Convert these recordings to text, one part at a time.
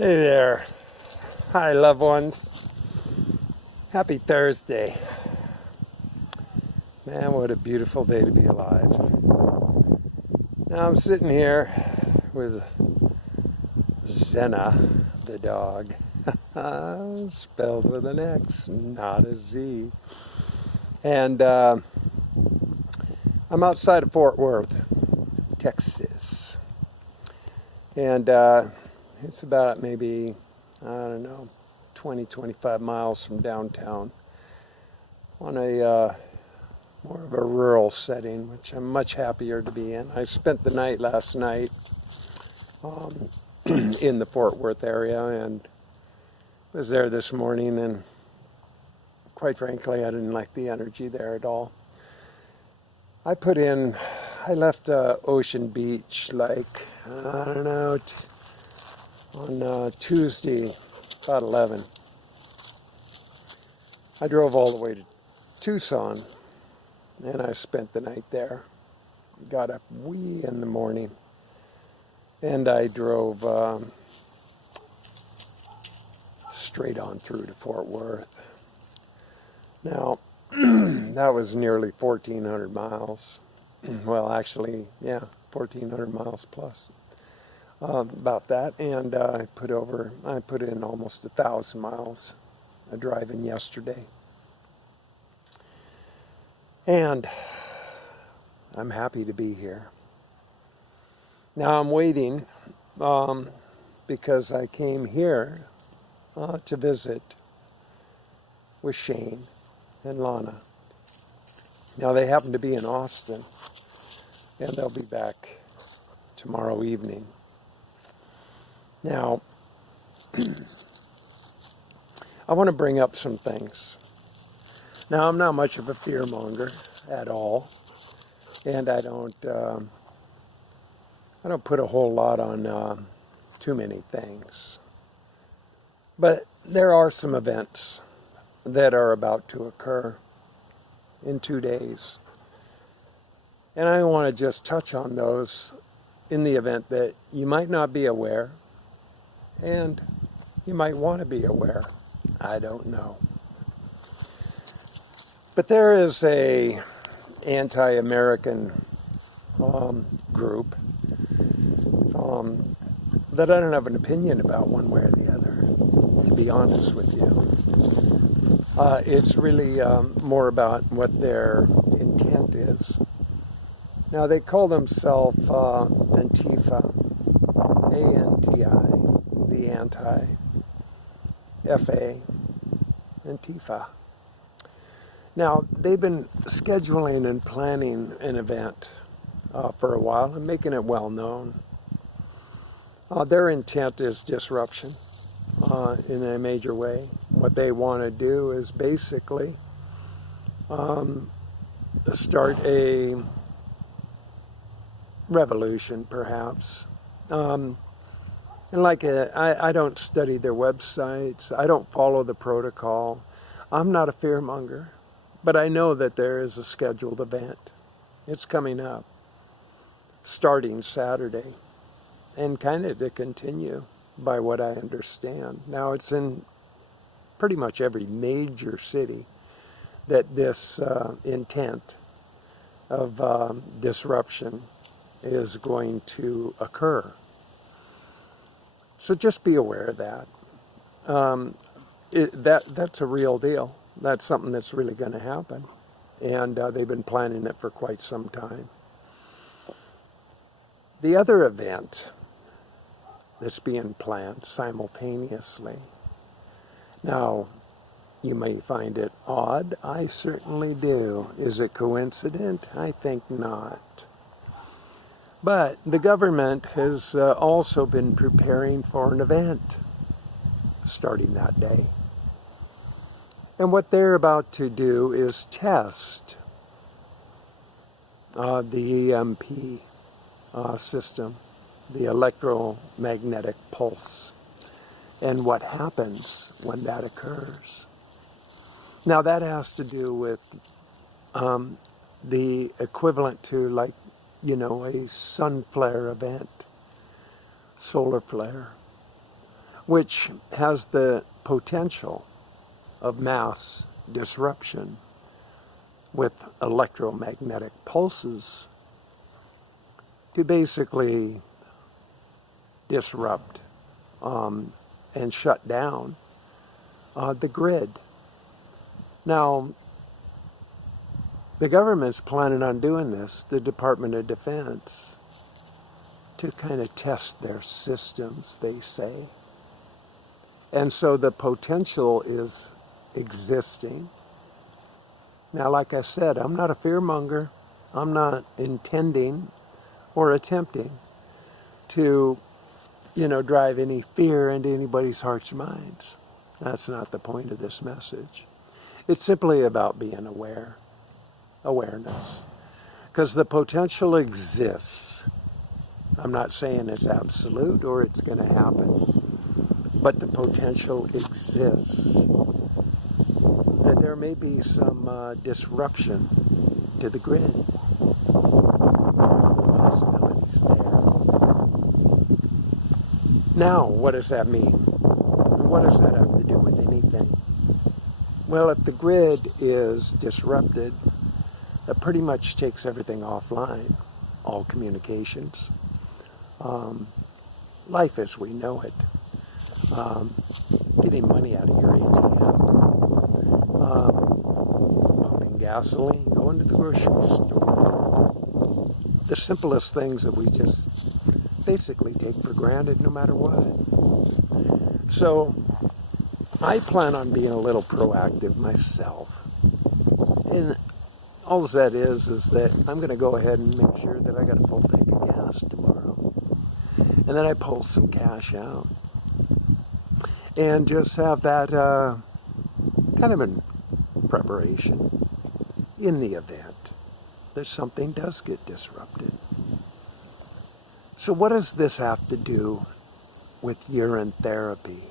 Hey there. Hi, loved ones. Happy Thursday. Man, what a beautiful day to be alive. Now I'm sitting here with Zena, the dog. Spelled with an X, not a Z. And I'm outside of Fort Worth, Texas. And it's about maybe, I don't know, 20, 25 miles from downtown on a more of a rural setting, which I'm much happier to be in. I spent the night last night in the Fort Worth area and was there this morning, and quite frankly, I didn't like the energy there at all. I left Ocean Beach like, I don't know, on Tuesday, about 11. I drove all the way to Tucson, and I spent the night there. Got up wee in the morning, and I drove straight on through to Fort Worth. Now, that was nearly 1,400 miles. Well, actually, yeah, 1,400 miles plus. About that, and I put in almost 1,000 miles driving yesterday. And I'm happy to be here. Now I'm waiting because I came here to visit with Shane and Lana. Now they happen to be in Austin, and they'll be back tomorrow evening. Now, I want to bring up some things. Now, I'm not much of a fearmonger at all, and I don't put a whole lot on too many things. But there are some events that are about to occur in 2 days. And I want to just touch on those in the event that you might not be aware, and you might want to be aware. I don't know. But there is a anti-American group that I don't have an opinion about one way or the other, to be honest with you. It's really more about what their intent is. Now, they call themselves Antifa, A-N-T-I, the anti, F-A, Antifa. Now, they've been scheduling and planning an event for a while and making it well known. Their intent is disruption in a major way. What they want to do is basically start a revolution, perhaps. And I don't study their websites. I don't follow the protocol. I'm not a fearmonger. But I know that there is a scheduled event. It's coming up, starting Saturday, and kind of to continue, by what I understand. Now, it's in pretty much every major city that this intent of disruption is going to occur. So just be aware of that. That's a real deal. That's something that's really going to happen. And they've been planning it for quite some time. The other event that's being planned simultaneously. Now, you may find it odd. I certainly do. Is it coincident? I think not. But the government has also been preparing for an event starting that day. And what they're about to do is test the EMP system, the electromagnetic pulse, and what happens when that occurs. Now, that has to do with the equivalent to, a sun flare event, solar flare, which has the potential of mass disruption with electromagnetic pulses to basically disrupt and shut down the grid. Now, the government's planning on doing this, the Department of Defense, to kind of test their systems, they say. And so the potential is existing. Now, like I said, I'm not a fearmonger. I'm not intending or attempting to, drive any fear into anybody's hearts or minds. That's not the point of this message. It's simply about being awareness. Because the potential exists. I'm not saying it's absolute or it's going to happen, but the potential exists that there may be some disruption to the grid. Possibilities there. Now, what does that mean? What does that have to do with anything? Well, if the grid is disrupted, that pretty much takes everything offline, all communications. Life as we know it, getting money out of your ATM, pumping gasoline, going to the grocery store, the simplest things that we just basically take for granted no matter what. So I plan on being a little proactive myself, and all that is that I'm going to go ahead and make sure that I got a full tank of gas tomorrow. And then I pull some cash out. And just have that kind of in preparation in the event that something does get disrupted. So what does this have to do with urine therapy?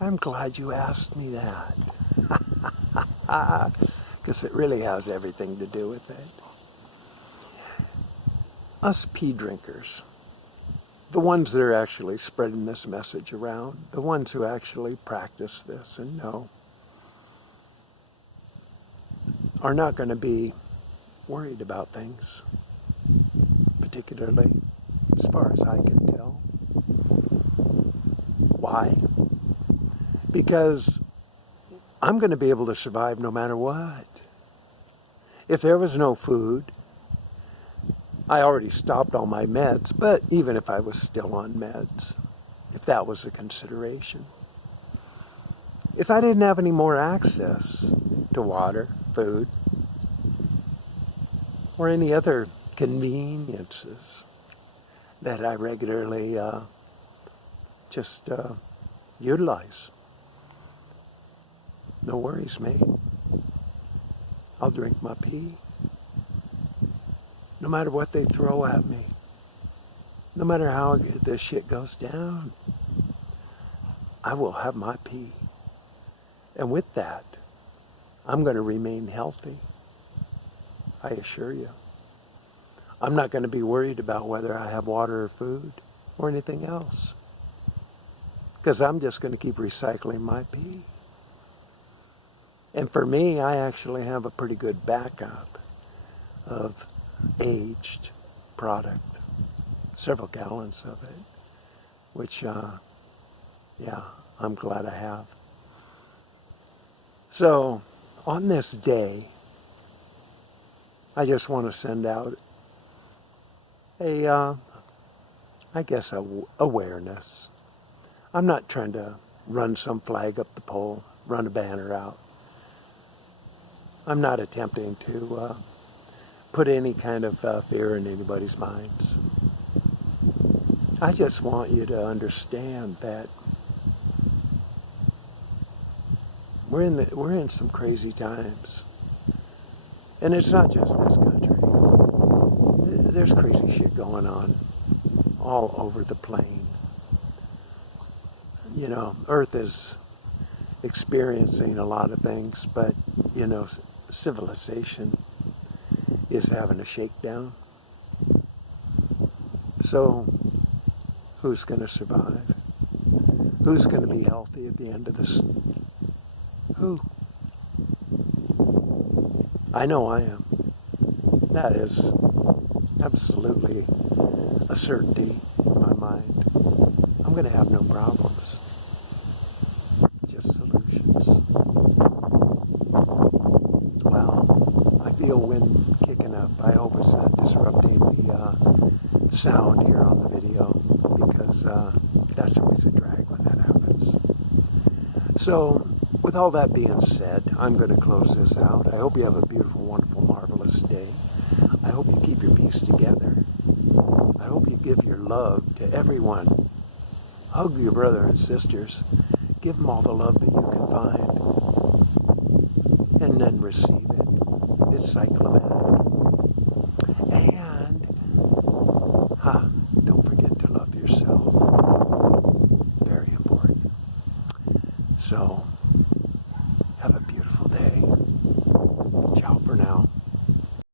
I'm glad you asked me that. Because it really has everything to do with it. Us pee drinkers, the ones that are actually spreading this message around, the ones who actually practice this and know, are not going to be worried about things, particularly as far as I can tell. Why? Because I'm going to be able to survive no matter what. If there was no food, I already stopped all my meds, but even if I was still on meds, if that was a consideration, if I didn't have any more access to water, food, or any other conveniences that I regularly utilize, no worries, mate. I'll drink my pee. No matter what they throw at me. No matter how this shit goes down. I will have my pee. And with that, I'm going to remain healthy. I assure you. I'm not going to be worried about whether I have water or food or anything else. Because I'm just going to keep recycling my pee. And for me, I actually have a pretty good backup of aged product. Several gallons of it. Which, I'm glad I have. So, on this day, I just want to send out awareness. I'm not trying to run some flag up the pole, run a banner out. I'm not attempting to put any kind of fear in anybody's minds. I just want you to understand that we're in some crazy times. And it's not just this country. There's crazy shit going on all over the plane. You know, Earth is experiencing a lot of things, but, civilization is having a shakedown. So, who's going to survive? Who's going to be healthy at the end of this? Who? I know I am. That is absolutely a certainty in my mind. I'm going to have no problems, just solutions. Well, I feel wind kicking up. I hope it's not disrupting the sound here on the video, because that's always a drag when that happens. So, with all that being said, I'm going to close this out. I hope you have a beautiful, wonderful, marvelous day. I hope you keep your peace together. I hope you give your love to everyone. Hug your brother and sisters. Give them all the love that you can find. And then receive it. It's cyclomatic. And, don't forget to love yourself. Very important. So, have a beautiful day.